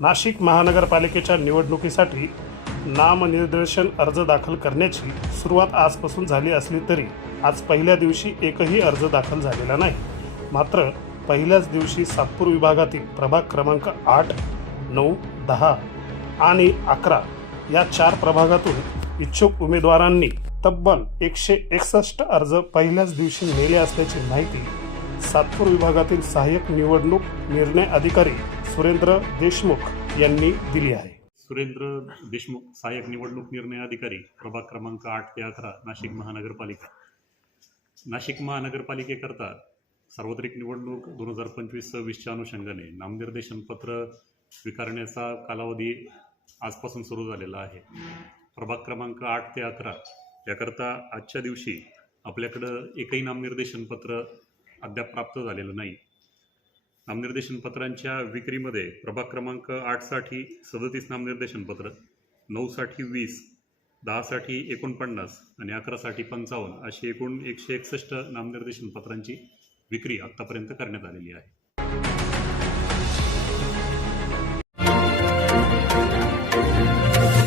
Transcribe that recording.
नाशिक महानगरपालिकेच्या निवडणुकीसाठी नामनिर्देशन अर्ज दाखल करण्याची सुरुवात आजपासून झाली असली तरी आज पहिल्या दिवशी एकही अर्ज दाखल झालेला नाही। मात्र पहिल्याच दिवशी सातपूर विभागातील प्रभाग क्रमांक 8, 9, 10 आणि 11 या 4 प्रभागातून इच्छुक उमेदवारांनी तब्बल 161 अर्ज पहिल्याच दिवशी नेले असल्याची माहिती सातपूर विभागातील सहाय्यक निवडणूक निर्णय अधिकारी सुरेंद्र देशमुख यांनी दिली आहे। सुरेंद्र देशमुख, सहाय्यक निवडणूक निर्णय अधिकारी, प्रभाग क्रमांक 8 ते 11, नाशिक महानगरपालिका। नाशिक महानगरपालिकेकरता सार्वत्रिक निवडणूक 2025-26च्या अनुषंगाने नामनिर्देशन पत्र स्वीकारण्याचा कालावधी आजपासून सुरू झालेला आहे। प्रभाग क्रमांक 8 ते 11 याकरता आजच्या दिवशी आपल्याकडं एकही नामनिर्देशन पत्र अद्याप प्राप्त झालेलं नाही। नामनिर्देशन पत्रांच्या विक्रीमध्ये प्रभाग क्रमांक 8 साठी 37 नामनिर्देशन पत्र, 9 साठी 20, 10 साठी 49 आणि 11 साठी 55 अशी एकूण 161 नामनिर्देशन पत्रांची विक्री आतापर्यंत करण्यात आलेली आहे।